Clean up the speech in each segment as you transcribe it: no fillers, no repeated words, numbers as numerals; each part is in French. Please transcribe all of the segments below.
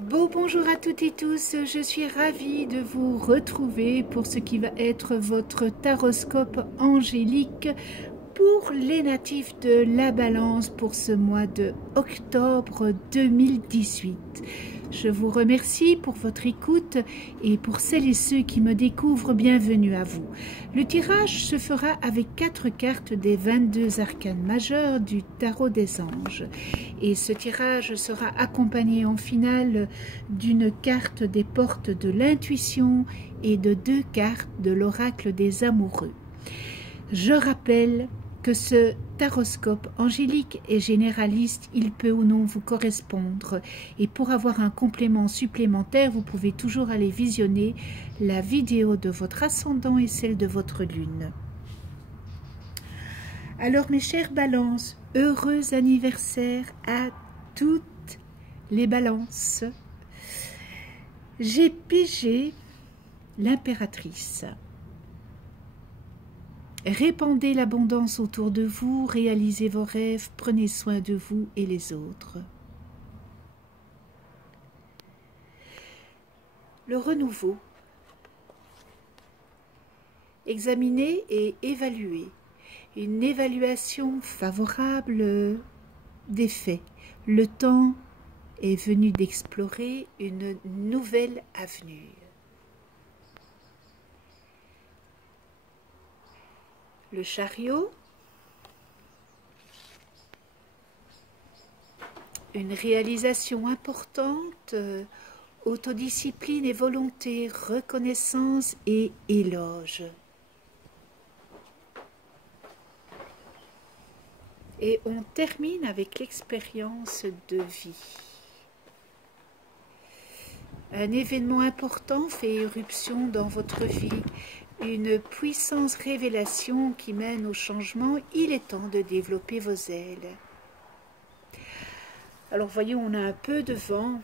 Bonjour à toutes et tous, je suis ravie de vous retrouver pour ce qui va être votre taroscope angélique pour les natifs de la Balance pour ce mois de octobre 2018. Je vous remercie pour votre écoute et pour celles et ceux qui me découvrent, bienvenue à vous. Le tirage se fera avec 4 cartes des 22 arcanes majeures du tarot des anges. Et ce tirage sera accompagné en finale d'une carte des portes de l'intuition et de 2 cartes de l'oracle des amoureux. Je rappelle que ce taroscope angélique est généraliste, il peut ou non vous correspondre. Et pour avoir un complément supplémentaire, vous pouvez toujours aller visionner la vidéo de votre ascendant et celle de votre lune. Alors mes chères balances, heureux anniversaire à toutes les balances. J'ai pigé l'impératrice. Répandez l'abondance autour de vous, réalisez vos rêves, prenez soin de vous et les autres. Le renouveau. Examinez et évaluez. Une évaluation favorable des faits. Le temps est venu d'explorer une nouvelle avenue. Le chariot, une réalisation importante, autodiscipline et volonté, reconnaissance et éloge. Et on termine avec l'expérience de vie. Un événement important fait éruption dans votre vie. Une puissance révélation qui mène au changement, il est temps de développer vos ailes. Alors voyez, on a un peu de vent,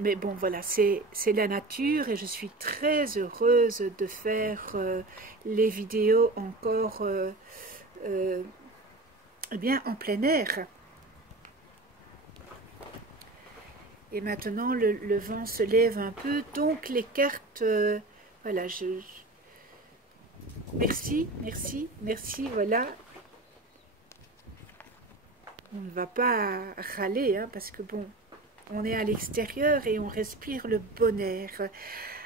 mais bon voilà, c'est la nature et je suis très heureuse de faire les vidéos encore bien en plein air. Et maintenant le vent se lève un peu, donc les cartes, voilà, merci, merci, merci, voilà. On ne va pas râler, hein, parce que bon, on est à l'extérieur et on respire le bon air.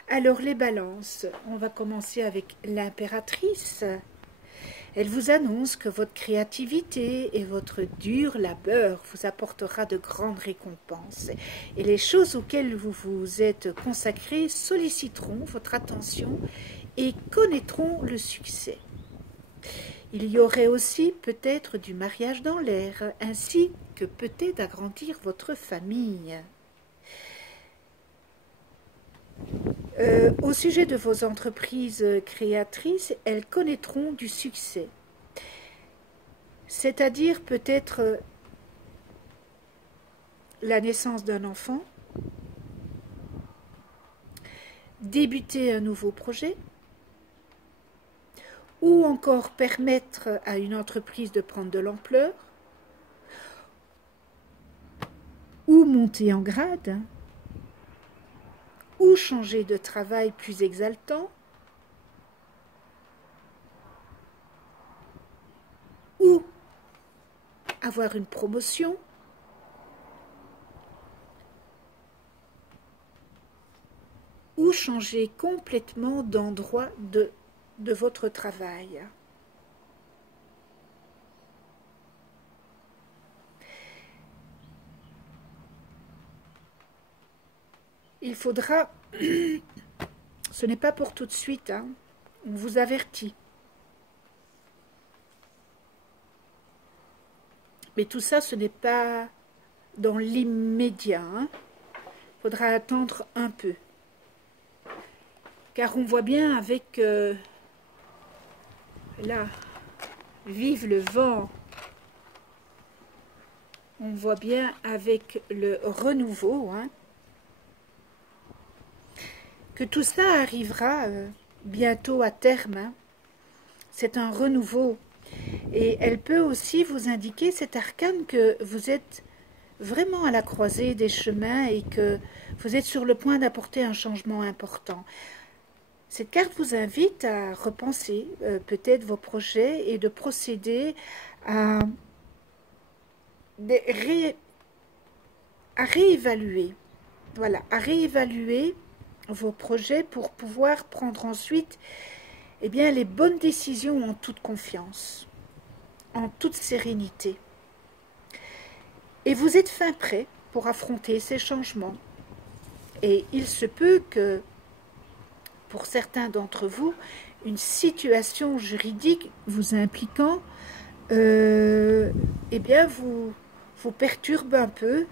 Alors les balances, on va commencer avec l'impératrice. Elle vous annonce que votre créativité et votre dur labeur vous apportera de grandes récompenses. Et les choses auxquelles vous vous êtes consacrés solliciteront votre attention et connaîtront le succès. Il y aurait aussi peut-être du mariage dans l'air, ainsi que peut-être agrandir votre famille. Au sujet de vos entreprises créatrices, elles connaîtront du succès. C'est-à-dire peut-être la naissance d'un enfant, débuter un nouveau projet, ou encore permettre à une entreprise de prendre de l'ampleur, ou monter en grade, ou changer de travail plus exaltant, ou avoir une promotion, ou changer complètement d'endroit de votre travail. Il faudra, ce n'est pas pour tout de suite, hein, on vous avertit. Mais tout ça, ce n'est pas dans l'immédiat, hein. Il faudra attendre un peu. Car on voit bien avec, là, vive le vent, on voit bien avec le renouveau, hein, que tout ça arrivera bientôt à terme. Hein. C'est un renouveau. Et elle peut aussi vous indiquer, cette arcane, que vous êtes vraiment à la croisée des chemins et que vous êtes sur le point d'apporter un changement important. Cette carte vous invite à repenser peut-être vos projets et de procéder à, à réévaluer. Voilà, à réévaluer vos projets pour pouvoir prendre ensuite eh bien, les bonnes décisions en toute confiance, en toute sérénité. Et vous êtes fin prêt pour affronter ces changements. Et il se peut que, pour certains d'entre vous, une situation juridique vous impliquant, eh bien, vous perturbe un peu.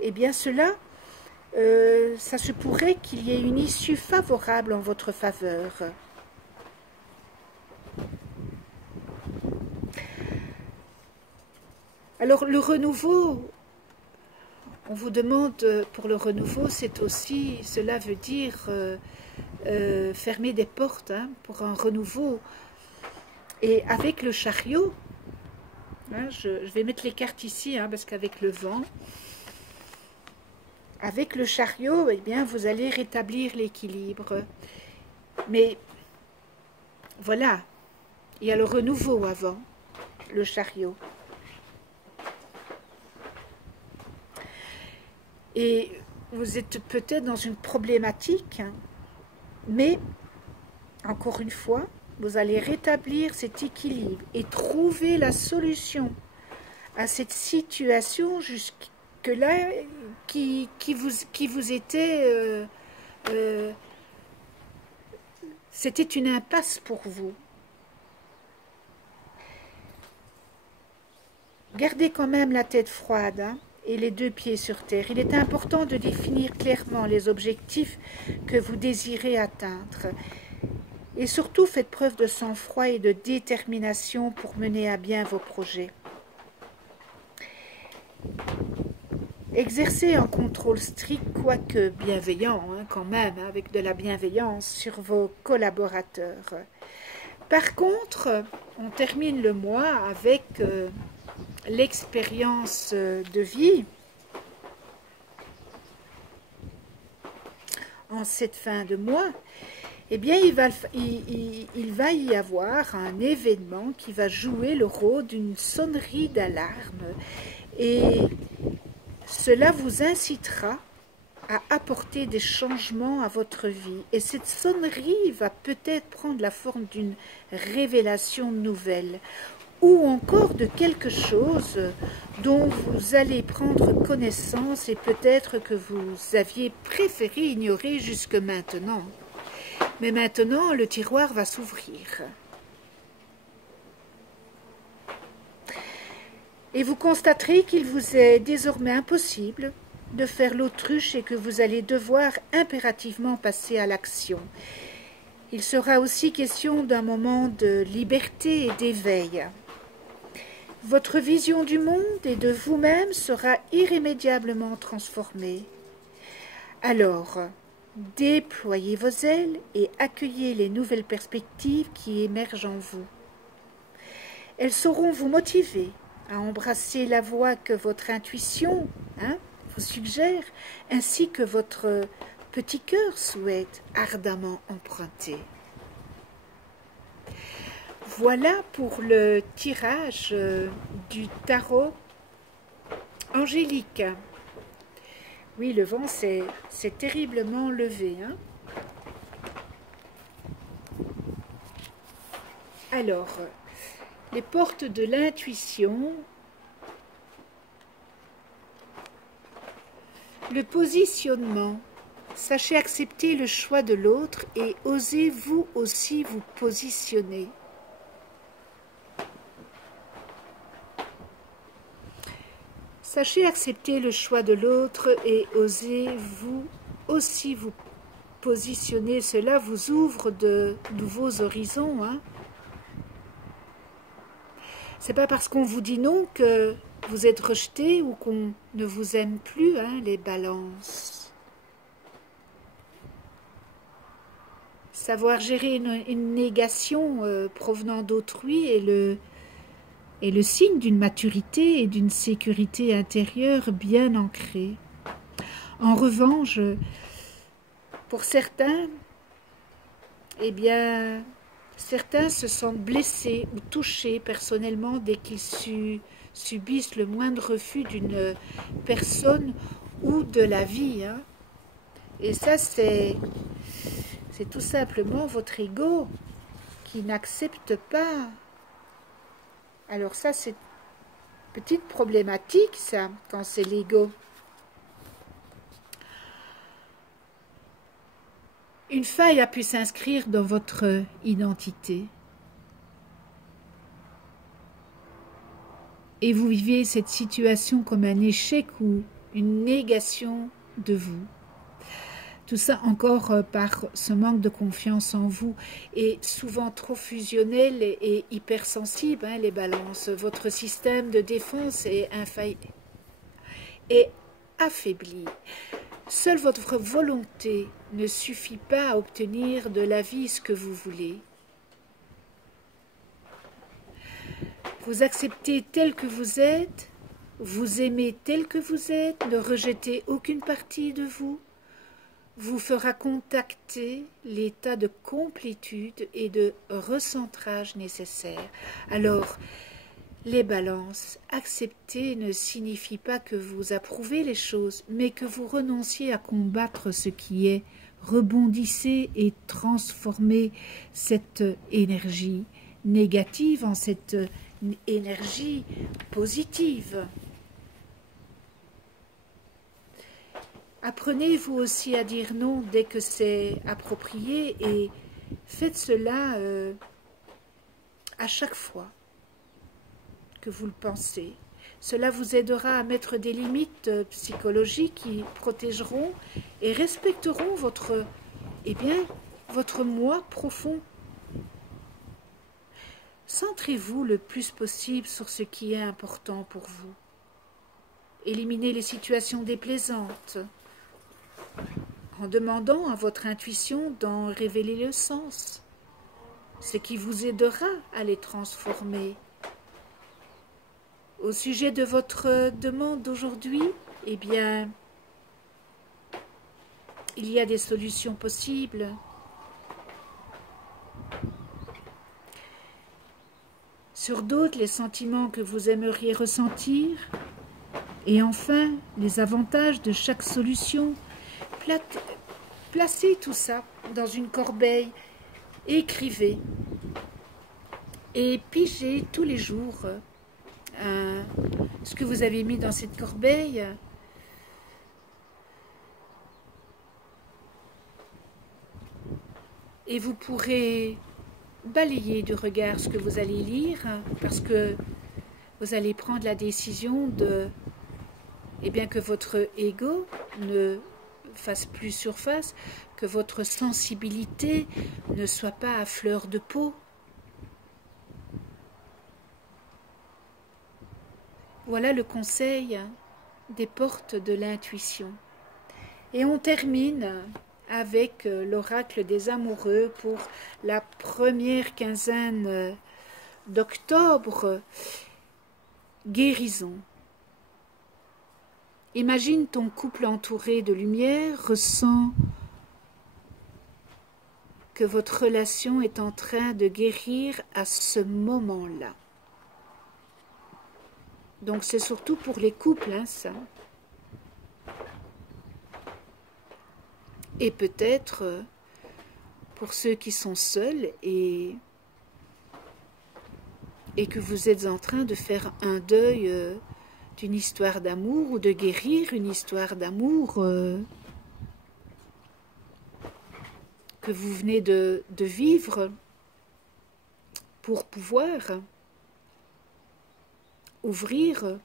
Eh bien, cela, ça se pourrait qu'il y ait une issue favorable en votre faveur. Alors, le renouveau, on vous demande pour le renouveau, c'est aussi, cela veut dire fermer des portes hein, pour un renouveau. Et avec le chariot, hein, je vais mettre les cartes ici hein, parce qu'avec le vent, avec le chariot, eh bien, vous allez rétablir l'équilibre. Mais voilà, il y a le renouveau avant le chariot. Et vous êtes peut-être dans une problématique, mais encore une fois, vous allez rétablir cet équilibre et trouver la solution à cette situation jusque-là qui vous était... c'était une impasse pour vous. Gardez quand même la tête froide hein, et les deux pieds sur terre. Il est important de définir clairement les objectifs que vous désirez atteindre. Et surtout, faites preuve de sang-froid et de détermination pour mener à bien vos projets. Exercez un contrôle strict, quoique bienveillant, hein, quand même, hein, avec de la bienveillance sur vos collaborateurs. Par contre, on termine le mois avec l'expérience de vie. En cette fin de mois, eh bien, il va y avoir un événement qui va jouer le rôle d'une sonnerie d'alarme. Et cela vous incitera à apporter des changements à votre vie. Et cette sonnerie va peut-être prendre la forme d'une révélation nouvelle ou encore de quelque chose dont vous allez prendre connaissance et peut-être que vous aviez préféré ignorer jusque maintenant. Mais maintenant, le tiroir va s'ouvrir. Et vous constaterez qu'il vous est désormais impossible de faire l'autruche et que vous allez devoir impérativement passer à l'action. Il sera aussi question d'un moment de liberté et d'éveil. Votre vision du monde et de vous-même sera irrémédiablement transformée. Alors, déployez vos ailes et accueillez les nouvelles perspectives qui émergent en vous. Elles sauront vous motiver à embrasser la voie que votre intuition vous suggère, ainsi que votre petit cœur souhaite ardemment emprunter. Voilà pour le tirage du tarot angélique. Oui, le vent s'est terriblement levé. Hein. Alors, les portes de l'intuition, le positionnement. Sachez accepter le choix de l'autre et osez vous aussi vous positionner. Sachez accepter le choix de l'autre et osez vous aussi vous positionner. Cela vous ouvre de nouveaux horizons. Hein. C'est pas parce qu'on vous dit non que vous êtes rejeté ou qu'on ne vous aime plus, hein, les balances. Savoir gérer une négation provenant d'autrui est le est le signe d'une maturité et d'une sécurité intérieure bien ancrée. En revanche, pour certains, eh bien, certains se sentent blessés ou touchés personnellement dès qu'ils subissent le moindre refus d'une personne ou de la vie. Hein. Et ça, c'est tout simplement votre ego qui n'accepte pas. Alors ça, c'est une petite problématique, ça, quand c'est l'ego. Une faille a pu s'inscrire dans votre identité. Et vous vivez cette situation comme un échec ou une négation de vous. Tout ça encore par ce manque de confiance en vous et souvent trop fusionnel et hypersensible, hein, les balances. Votre système de défense est affaibli. Seule votre volonté ne suffit pas à obtenir de la vie ce que vous voulez. Vous acceptez tel que vous êtes, vous aimez tel que vous êtes, ne rejetez aucune partie de vous, vous fera contacter l'état de complétude et de recentrage nécessaire. Alors, les balances, accepter ne signifie pas que vous approuvez les choses, mais que vous renonciez à combattre ce qui est. Rebondissez et transformez cette énergie négative en cette énergie positive. Apprenez vous aussi à dire non dès que c'est approprié et faites cela à chaque fois que vous le pensez. Cela vous aidera à mettre des limites psychologiques qui protégeront et respecteront votre moi profond. Centrez-vous le plus possible sur ce qui est important pour vous. Éliminez les situations déplaisantes en demandant à votre intuition d'en révéler le sens, ce qui vous aidera à les transformer. Au sujet de votre demande d'aujourd'hui, eh bien, il y a des solutions possibles. Sur d'autres, les sentiments que vous aimeriez ressentir. Et enfin, les avantages de chaque solution. Placez tout ça dans une corbeille, écrivez et pigez tous les jours ce que vous avez mis dans cette corbeille. Et vous pourrez balayer du regard ce que vous allez lire, parce que vous allez prendre la décision que votre ego ne fasse plus surface, que votre sensibilité ne soit pas à fleur de peau. Voilà le conseil des portes de l'intuition. Et on termine avec l'oracle des amoureux pour la première quinzaine d'octobre. Guérison. Imagine ton couple entouré de lumière, ressens que votre relation est en train de guérir à ce moment-là. Donc c'est surtout pour les couples, hein, ça. Et peut-être pour ceux qui sont seuls et que vous êtes en train de faire un deuil d'une histoire d'amour ou de guérir une histoire d'amour que vous venez de vivre pour pouvoir ouvrir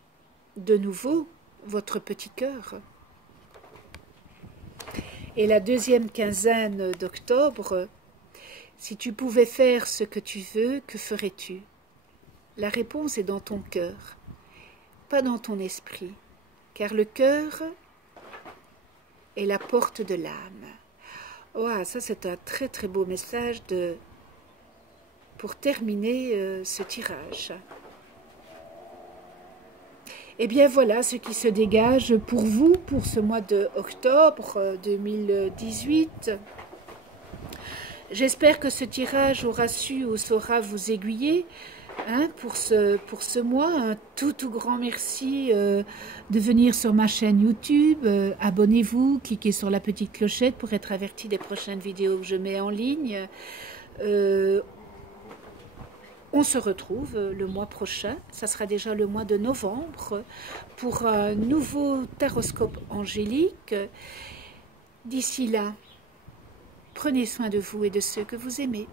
de nouveau votre petit cœur. Et la deuxième quinzaine d'octobre, si tu pouvais faire ce que tu veux, que ferais-tu? La réponse est dans ton cœur, pas dans ton esprit, car le cœur est la porte de l'âme. Oh, ça c'est un très très beau message pour terminer ce tirage. Et bien voilà ce qui se dégage pour vous, pour ce mois de octobre 2018. J'espère que ce tirage aura su ou saura vous aiguiller pour ce mois. Un tout grand merci de venir sur ma chaîne YouTube. Abonnez-vous, cliquez sur la petite clochette pour être averti des prochaines vidéos que je mets en ligne. On se retrouve le mois prochain, ça sera déjà le mois de novembre, pour un nouveau taroscope angélique. D'ici là, prenez soin de vous et de ceux que vous aimez.